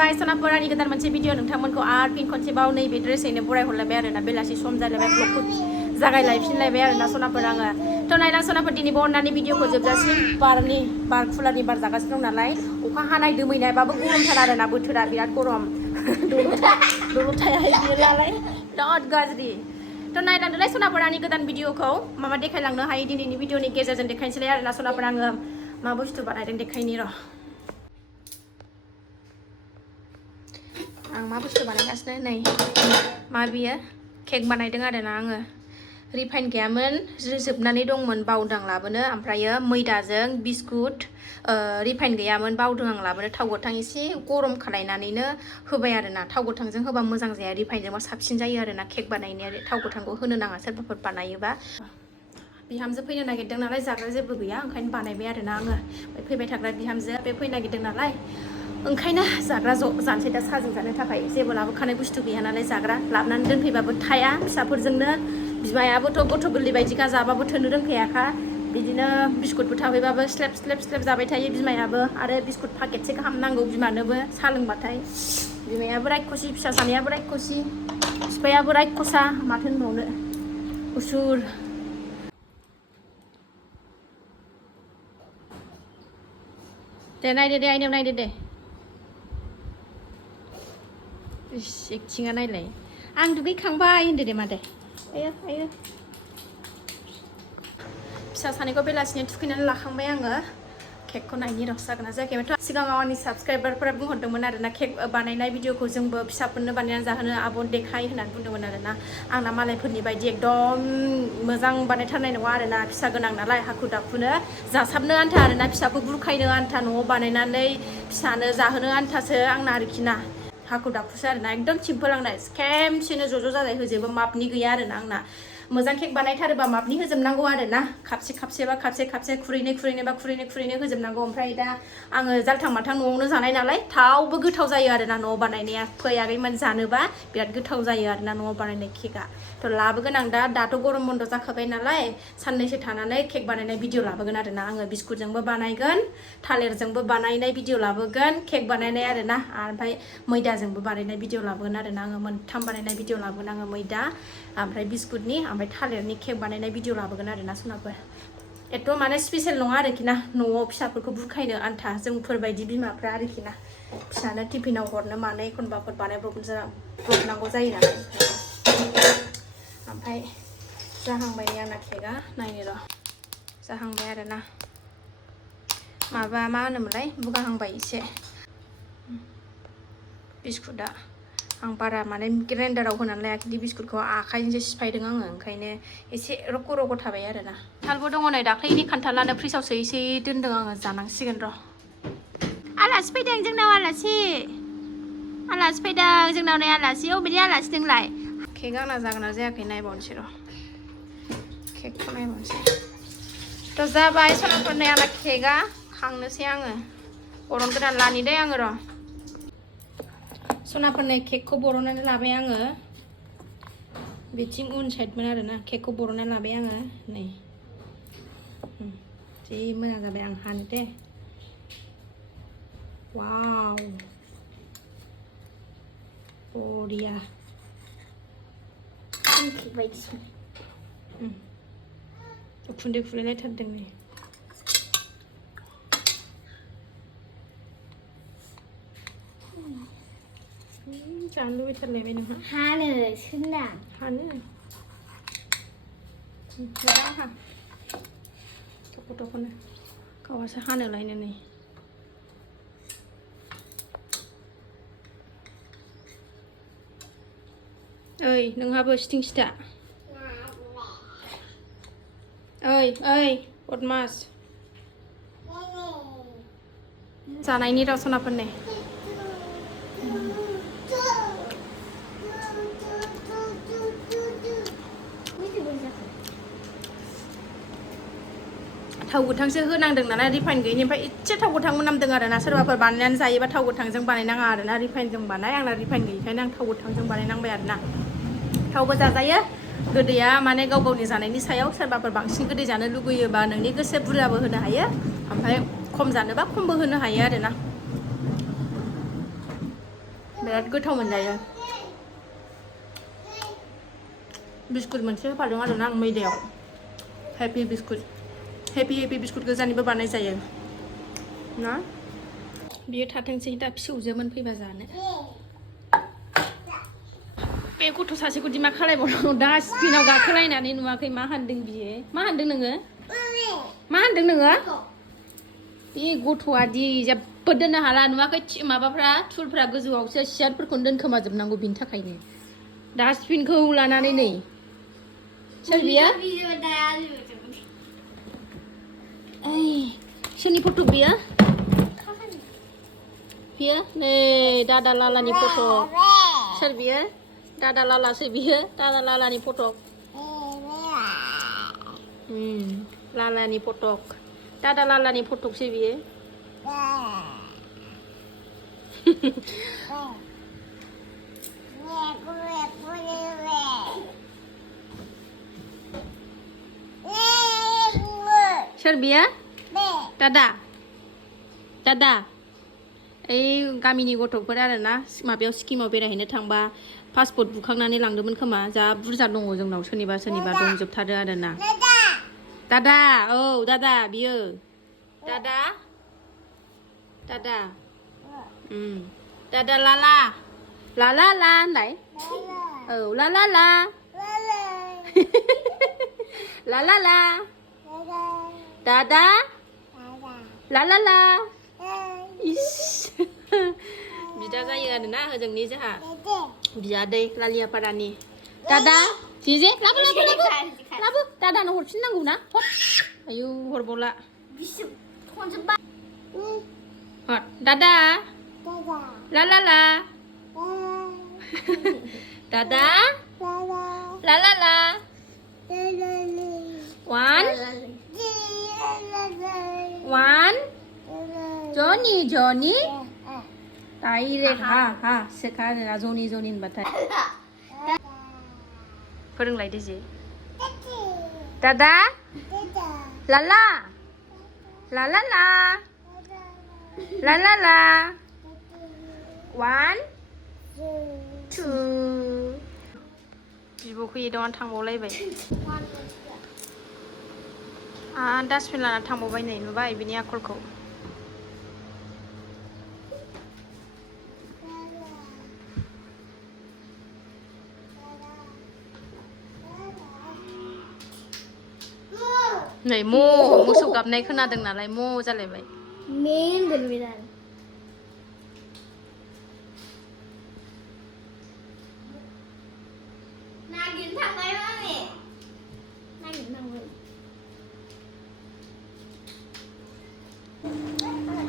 सनाफोरानि गोदान मोनसे भिडिअ नोंथांमोनखौ आरो फिन खनसेबाव नैबे ड्रेसैनो बरायहरलायबाय आरोना बेलासि सम जालायबाय ब्लगखौ जागायलायफिनलायबाय आरोना सनाफोर आङो थ' नायना सनाफोर दिनै बहननानै भिडिअखौ जोबजासिम बार खुलानि बार जागासिनो दं नालाय अखा हानाय दोमैनायबाबो गरमथार आरोना बोथोरा बिराद गरम दल'थायाहाय बियो नालाय बिराद गाज्रि थ' नायनानैलाय सनाफोरानि गोदान भिडिअखौ माबा देखायलांनो हायो दिनैनि भिडिअनि गेजेरजों देखायनोसैलाय आरोना सनाफोर आङो मा बुस्थु बानायदों देखायनि र' आं मा बुस्थु बानायगासिनो नै मा बियो केक बानायदों आरोना आङो रिफाइन गैयामोन जोबनानै दंमोन बावदों लाबोनो ओमफ्रायो मैदाजों बिस्कुट रिफाइन गैयामोन बावदों आं लाबोनो थाव गोथां एसे गरम खालायनानैनो होबाय आरोना थाव गोथांजों होबा मोजां जाया रिफाइनजोंबा साबसिन जायो आरोना केक बानायनाया थाव गोथांखौ होनो नाङा सोरबाफोर बानायोबा बिहामजो फैनो नागिरदों नालाय जाग्रा जेबो गैया ओंखायनो बानायबाय आरोना आङो फैबाय थाग्रा बिहामजो बे फैनो नागिरदों नालाय ओंखायनो जाग्रा जानोसै दा साहाजों जानो थाखाय जेबो लाबोखानाय बुस्थु गैया नालाय जाग्रा लाबोनानै दोनफैबाबो थाया फिसाफोरजोंनो बिमायाबोथ' गथ' गोरलै बायदिखा जाबाबो थोनो रोंखायाखा बिदिनो बिस्कुटबो थाफैबाबो स्लेब जाबाय थायो बिमायाबो आरो बिस्कुट पाकेटसे गाहाम नांगौ बिमानोबो साहा लोंबाथाय बिमायाबो रायखसि फिसा सानैयाबो रायखसि बिफायाबो रायखसा माथो होनबावनो उसुर दे नायदो दे आइनाव नायदो दे एक्टिङा नायलाय आं दुगैखांबाय होनदो दे मादै आयो फिसा सानैखौ बेलासिनि थुखैनानै लाखांबाय आङो केकखौ नायनि र' जागोन ना जायाखैमोनथ' सिगाङाव आंनि साबस्क्राइबारफोरा बुंहरदोंमोन आरोना केक बानायनाय भिडिअखौ जोंबो फिसाफोरनो बानायनानै जाहोनो आब' देखाय होननानै बुंदोंमोन आरोना आंना मालायफोरनि बायदि एकदम मोजां बानायथारनाय नङा आरोना फिसा गोनां नालाय हाखु दाखुनो जासाबनो आन्था आरोना फिसाखौ बुरखायनो आन्था न'आव बानायनानै फिसानो जाहोनो आन्थासो आंना आरोखि ना हाखु दाखुसो आरोना एकदम सिम्पोल आंना खेमसेनो ज' जाजाय होजोबो मापनि गैया आरोना आंना मोजां केक बानायथारोबा मापनि होजोबनांगौ आरोना खापसेबा खापसे खुरैनै होजोबनांगौ ओमफ्राय दा आङो जाल्थां माथां न'आवनो जानाय नालाय थावबो गोथाव जायो आरोना न'आव बानायनाया फै आगैमोन जानोबा बिराद गोथाव जायो आरोना न'आव बानायनाय केकआ थ' लाबोगोन आं दाथ' गरम बन्द जाखाबाय नालाय साननैसो थानानै केक बानायनाय भिडिअ लाबोगोन आरोना आङो बिस्कुटजोंबो बानायगोन थालिरजोंबो बानायनाय भिडिअ लाबोगोन केक बानायनाय आरोना ओमफ्राय मैदाजोंबो बानायनाय भिडिअ लाबोगोन आरोना आङो मोनथाम बानायनाय भिडिअ लाबोगोन आङो मैदा ओमफ्राय बिस्कुटनि ओमफ्राय थालिरनि केक बानायनाय भिडिअ लाबोगोन आरोना सनाफोर एथ' माने स्पेशेल नङा आरोखि ना न'आव फिसाफोरखौ बुरखायनो आन्था जोंफोरबायदि बिमाफ्रा आरोखि ना फिसानो टिफिनाव हरनो मानो एखनबाफोर बानायब्रबनांगौ जायो नालाय ओमफ्राय जाहांबाय आंना केकआ नायनो र' जाहांबाय आरोना माबा मा होनोमोनलाय बुगाहांबाय एसे बिस्कुटआ आं बारा माने ग्राइन्डाराव होनानै लायाखै बिस्कुटखौ आखाइजोंसो सिफायदों आङो ओंखायनो एसे रग' थाबाय आरोना खान्थालबो दङ नै दाख्लैनि खान्थालानो फ्रिजाव सोयै दोनदों आङो जानांसिगोन र' आलासि फैदों जोंनाव आलासि फैदों जोंनाव नै आलासि अबेनि आलासि नोंलाय केक आंना जागोन ना जायाखै नायबावनोसै र' केकखौ नायबावनोसै थ' जाबाय सनाफोरनि आंना केकआ खांनोसै आङो बरनगोदान लानि दै आङो र' सनाफोरनि केकखौ बरननानै लाबाय आङो बिथिं उन साइडमोन आरोना केकखौ बरननानै लाबाय आङो नै जि मोजां जाबाय आं हानो दे वाव बरिया उखुन्दै खुलायलायथारदों नै जानो लुबैथारलायबाय नोंहा हानो मोजां हा थख'नो गावहासो हानोलायनो नै ओइ नोंहाबो सिथिं सिथा ओइ बदमास जानायनि रसनाफोरनि थाव गोथांसो होनांदों नालाय रिफाइन गैयिनि ओमफ्राय एसे थाव गोथां मोनामदों आरोना सोरबाफोर बानायनानै जायोबा थाव गोथांजों बानायनाङा आरोना रिफाइनजों बानाय आंना रिफाइन गैयिखायनो आं थाव गोथांजों बानायनांबाय आरोना थावबो जाजायो गोदैया माने गाव गावनि जानायनि सायाव सोरबाफोर बांसिन गोदै जानो लुगैयोबा नोंनि गोसो बुरजाबो होनो हायो ओमफ्राय खम जानोबा खमबो होनो हायो आरोना बिराद गोथाव मोनजायो बिस्कुट मोनसे होफादों आरोना आं मैदायाव हेपि बिस्कुट हेपि बिस्कुट गोजानिबो बानाय जायो ना बियो थाथोंसै दा फिसौजो मोनफैबा जानो बे गथ' सासेखौ दि मा खालायबावनांगौ दा स्क्रिनाव गाखोलायनानै नुवाखै मा होनदों बियो मा होनदों नोङो मा होनदों नोङो बे गथ'आ दि जेबो दोननो हाला नुवाखै माबाफ्रा थुलफ्रा गोजौआवसो सियारफोरखौनो दोनखोमाजोबनांगौ बिनि थाखायनो डास्टबिनखौ लानानै नै सोर बियो ओइ सोरनि फट' बियो बियो नै दादा लालानि फट' सोर बियो दादा लालासो बियो दादा लालानि फटक लालानि फटक दादा लालानि फटकसो बियो सोर बियो दादा दादा ओइ गामिनि गथ'फोर आरोना माबायाव स्किमाव बेरायहैनो थांबा पासपर्ट बुखांनानै लांदोंमोन खोमा जा बुरजा दङ जोंनाव सोरनिबा दंजोबथारो आरोना दादा औ दादा बियो दादा दादा दादा लाला लाला ला होनलाय औ लाला ला लाला ला दादा लाला ला इस बिदा जायो आरोना होजोंनि जोंहा बियादै लालियापारानि दादा जेजे लाबो लाबो लाबो लाबो दादानो हरफिननांगौ ना हर आयौ हरबावला हर दादा लाला ला दादा लाला ला one Johnny Johnny डाइरेक्ट हा सेखा आरोना जनि होनबाथाय फोरोंलायदो जे दादा लाला लाला ला लाला ला one two बिब'खौ एदावनानै थांबावलायबाय डास्टबिन लाना थांबावबाय नै नुबाय बिनि आखलखौ नै मोसौ गाबनाय खोनादों नालाय जालायबाय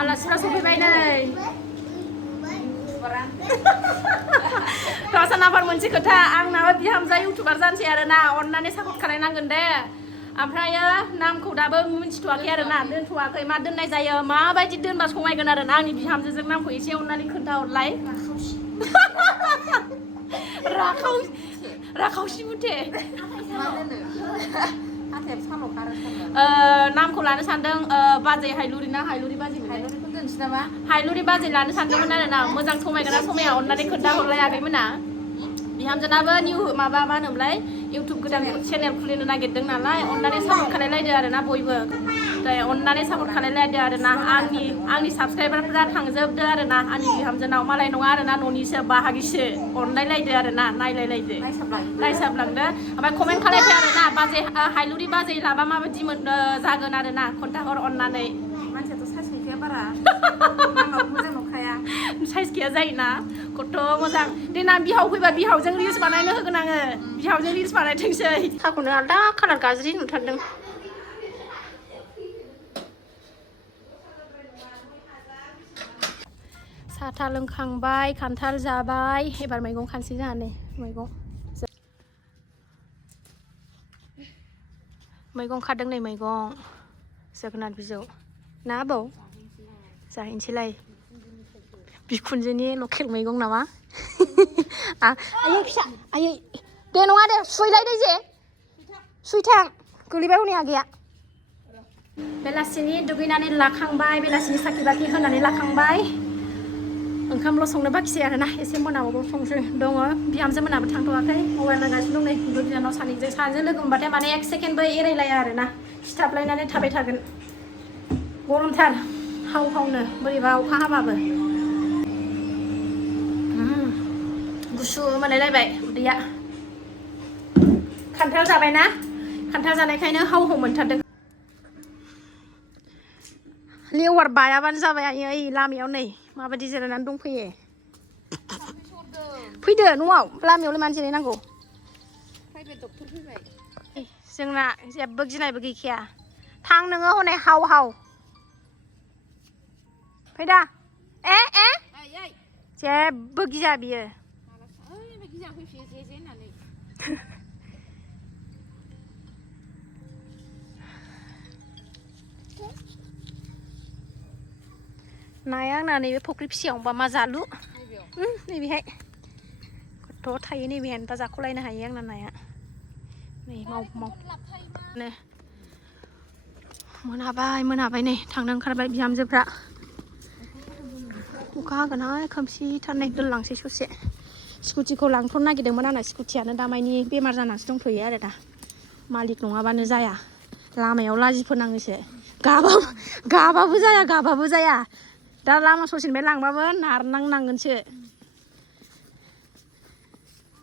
आलासिफ्रा सफैबाय नै रसनाफोर मोनसे खोथा आंनाबो बिहामजो इउटुबार जानोसै आरोना अननानै सापर्ट खालायनांगोन दे ओमफ्रायो नामखौ दाबो मिन्थिथ'वाखै आरोना दोनथ'वाखै मा दोननाय जायो माबायदि दोनबा समायगोन आरोना आंनि बिहामजोजों नामखौ एसे अननानै खोन्थाहरलाय राखावसि बुथे नामखौ लानो सानदों बाजै हायलुरि ना हायलुरि बाजै हायलुरिखौ दोनसै नामा हायलुरि बाजै लानो सानदोंमोन आरोना मोजां समायगोन ना समाया अननानै खोन्थाहरलाय आगैमोना बिहामजोनाबो निउ माबा मा होनोमोनलाय इउटुब गोदान चेनेल खुलिनो नागिरदों नालाय अननानै सापर्ट खालायलायदो आरोना बयबो अननानै सापर्ट खालायलायदो आरोना आंनि साबसक्राइबारफोरा थांजोबदो आरोना आंनि बिहामजोनाव मालाय नङा आरोना न'निसो बाहागिसो अनलायलायदो आरोना नायलायलायदो नायसाबलांदो ओमफ्राय कमेन्ट खालायदो आरोना बाजै हायलुरि बाजै लाबा माबायदि जागोन आरोना खोन्थाहर अननानै मानसियाथ' साइज गैखाया बारा मोजां नंखाया साइज गैया जायोना खथ' मोजां देनां बिहाव फैबा बिहावजों रिल्स बानायनो होगोन आङो बिहावजों रिल्स बानायथोंसै साखौनो आलदा कालार गाज्रि नुथारदों साथा लोंखांबाय खान्थाल जाबाय एबार मैगं खानसै जोंहा नै मैगं खादों नै मैगं जोगोनार बिजौ ना आबौ जाहैनोसैलाय बिखुनजोनि लकेल मैगं नामा आयै फिसा आयै दे नङा दे सुइलायदो जे सुइथां गोलैबाय हनै आगैया बेलासिनि दुगैनानै लाखांबाय बेलासिनि साखि बाखि होनानै लाखांबाय ओंखामल' संनो बाखिसै आरोना एसे मोनाबावबो संसै दङ बिहामजो मोनाबो थांथ'वाखै मबाइल नायगासिनो दं नै बिब' बिनानाव सानैजों लोगो मोनबाथाय माने एक सेकेन्डबो एरायलाया आरोना सिथाबलायनानै थाबाय थागोन गरमथार हाव हावनो बोरैबा अखा हाबाबो गुसु मोनलायलायबाय उदैया खान्थाल जाबायना खान्थाल जानायखायनो हाव हाव मोनथारदों लेवार बायाबानो जाबाय ओइ लामायाव नै माबायदि जिरायनानै दंफैयो फैदो न'आव लामायावलाय मानो जिरायनांगौ प्राइभेट डक्टर फैबाय जोंना जेबो गिनायबो गैखाया थां नोङो हनै हाव हाव फैदा जेबो गिया बियो नाया आंना नैबे फुख्रि फिसायावबा मा जालु नैबेहाय गथ' थायो नैबेहायनो दा जाख'लायनो हायो आंना नाया नै मोनाबाय नै थांनो ओंखारबाय बिहामजोफ्रा अखा हागोनहाय खोमसिथार नै दोनलांसै ससे स्कुटिखौ लांथ'नो नागिरदोंमोन आंना स्कुटियानो दामायनि बेमार जानानैसो दंथ'यो आरो दा मालिक नङाबानो जाया लामायाव लाजिफोनाङोसो गाबाबो जाया दा लामा ससेनिफ्राय लांबाबो नारनांनांगोनसो